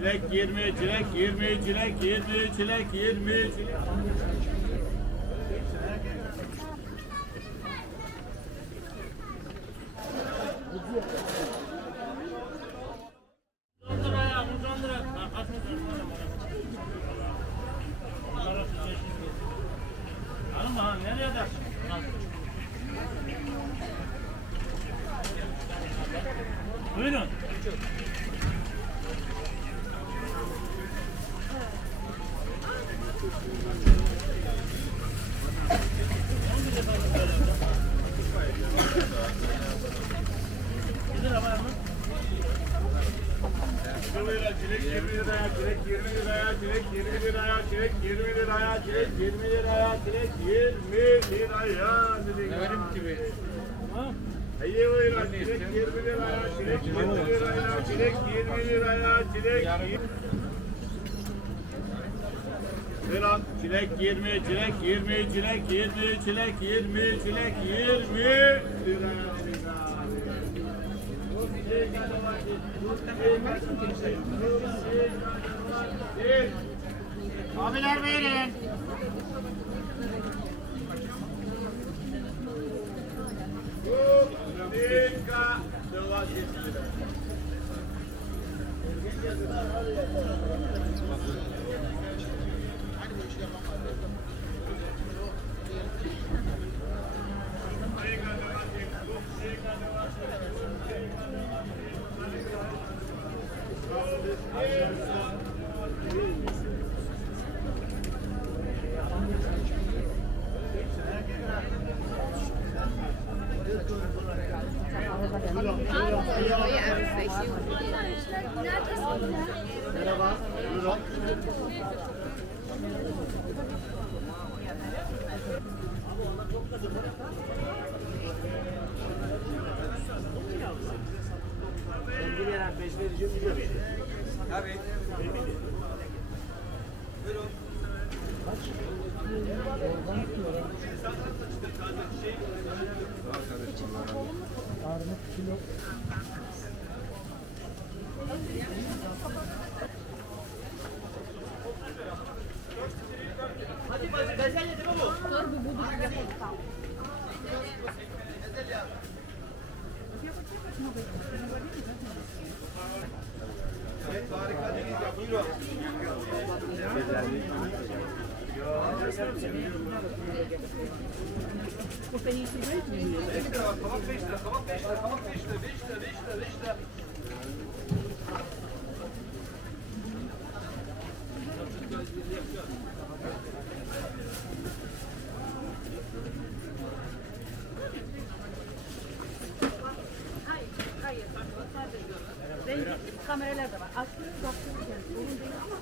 çilek 20, çilek 20, çilek 20, çilek 20, çilek. Nereye de? Buyurun. Çilek 20 liraya, çilek 20 liraya, çilek 20 liraya, çilek 20 liraya, çilek 20 liraya, çilek 20 liraya. Verim gibi. Tamam. İyi buyurun. Çilek 20 liraya, çilek 20 liraya, çilek 20 liraya, çilek 20. Buyurun. Çilek 20, çilek 20, çilek 20, çilek 20, çilek 20 liraya. Abiler verin. Merhaba. Buyurun. Ben biliyorum, beş vereceğim biliyorum. Tabii. Buyurun. Armut kilo. Hadi bacı bezelye değil mi bu? Dur bu budur yapalım. Evet, harika değil ya. Buyurun. Bu beni işi değil mi? Kabak 5 lira, kabak 5 lira, kabak 5 lira, 5 lira, 5 lira, 5 lira. Hayır. Ben gittim kameralar da var. Aslında baktığınız yani sorun değil ama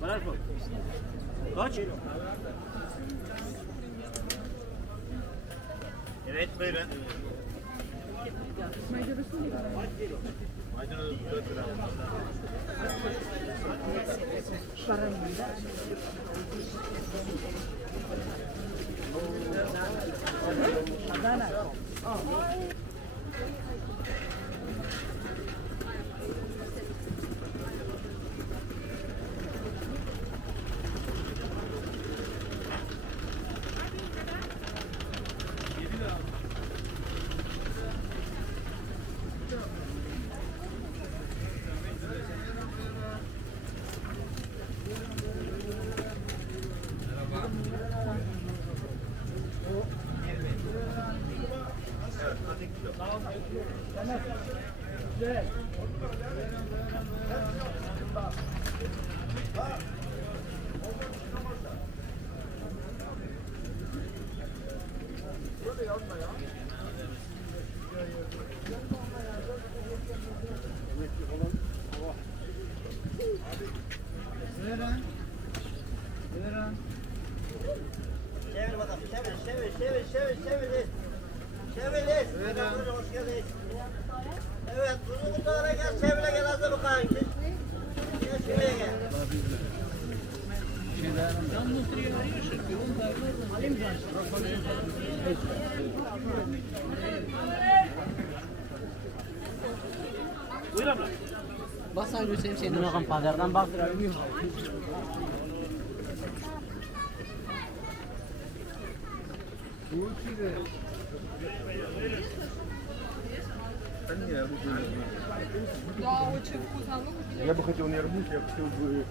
Kaç mı? Kaç? Evet buyurun. Maydanoz 4 lira. paranın da Adana. Çevir bakalım, çevir. Hoş geldiniz. Evet, uzun kutlara gel, çevire gel, hazır bu kanki. Bas abi Hüseyin senin o pazardan baktırabiliyor. Я бы хотел не арбуз, я хотел бы...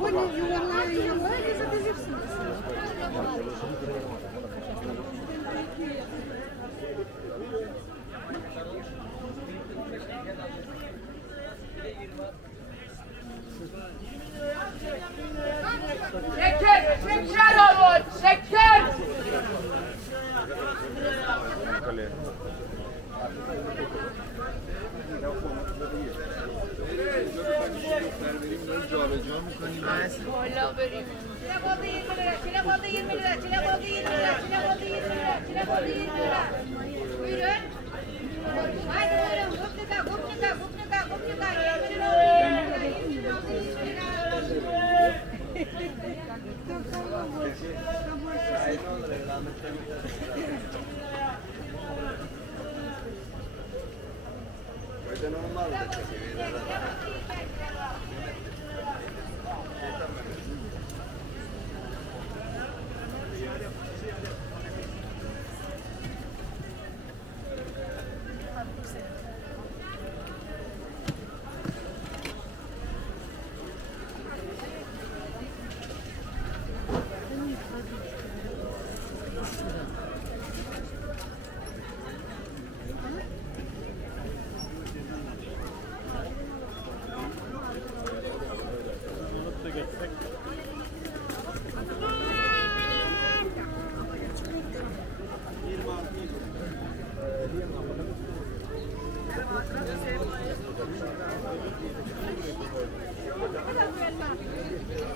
Böyle yuvarlar gezebilirsiniz. Şeker, şeker alın, şeker. Valla vereyim. Çilek oldu 20 lira, çilek oldu 20 lira, çilek oldu 20 lira, çilek oldu 20 lira, çilek oldu 20 lira. Buyurun. Haydi buyurun, kupnika, kupnika, kupnika, kupnika, 20 lira oldu, 20 lira oldu, 20 lira.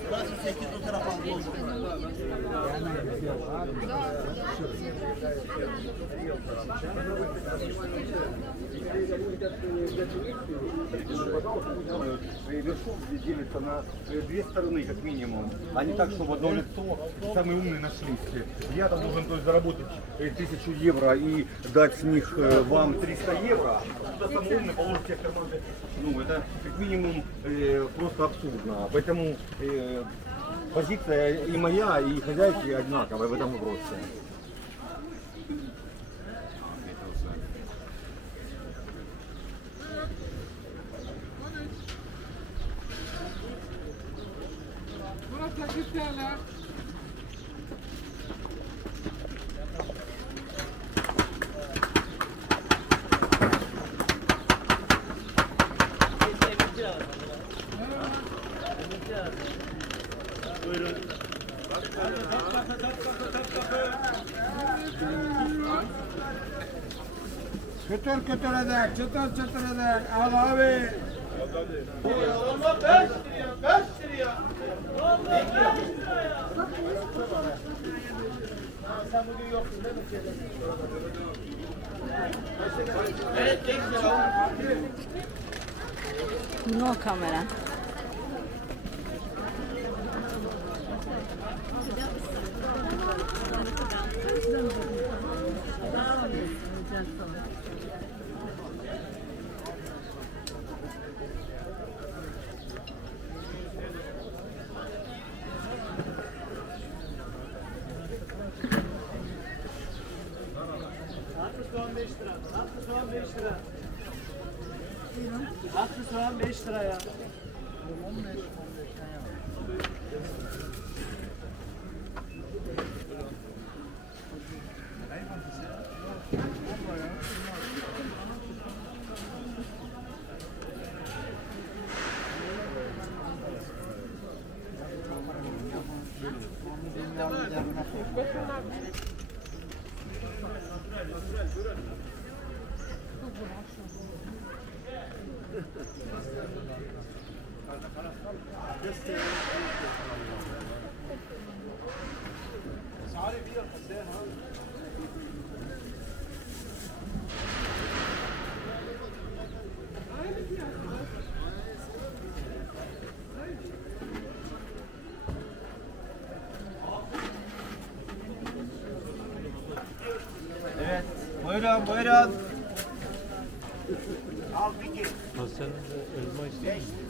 Burası 8 o tarafa aldı. Вершок здесь делится на две стороны, как минимум, а не так, что в одно лицо самые умные нашлись. Я там должен, то есть, заработать 1000 евро и дать с них вам 300 евро, а кто самый умный положит себе в карман 5000. Ну, это как минимум просто абсурдно. Поэтому позиция и моя, и хозяйки одинаковая в этом вопросе. Kötür kötür eder, çıtır çıtır eder. Al abi. No kamera. Haklı soğan 5 lira ya. Evet. Buyurun buyurun. Sen elma istiyor musun?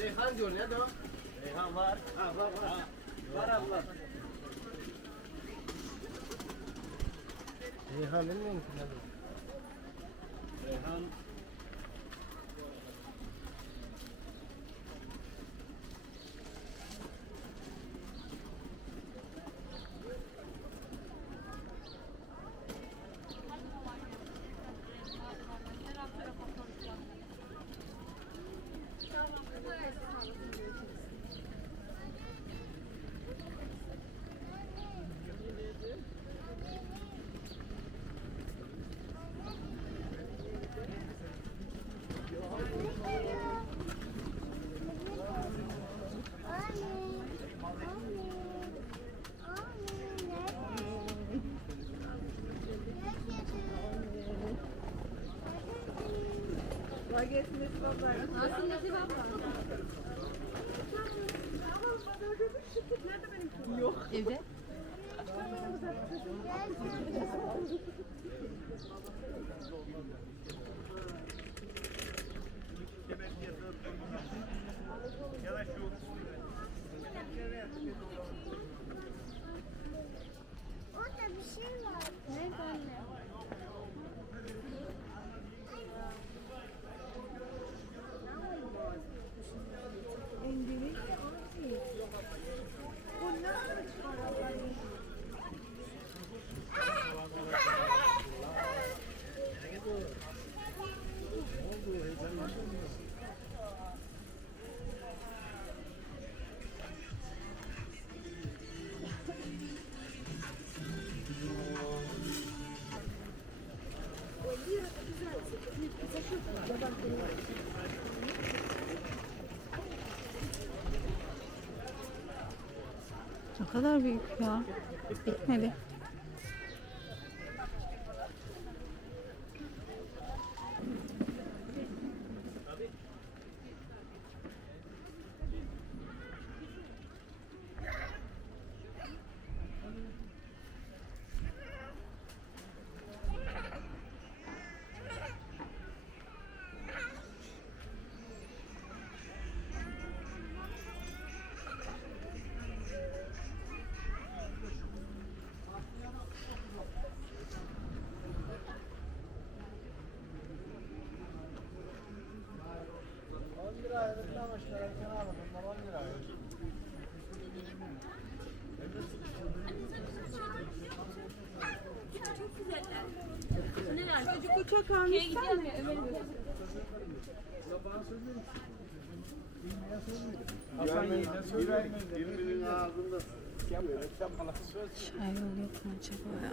Reyhan diyor ne de o? Reyhan var. Ha var. Var abla. Reyhan bilmiyor musun? Reyhan. Evde. Ya da şu Ne kadar büyük ya. Bitmedi. Çocuk uçak almışlar mı? Çay yol yok mu acaba ya?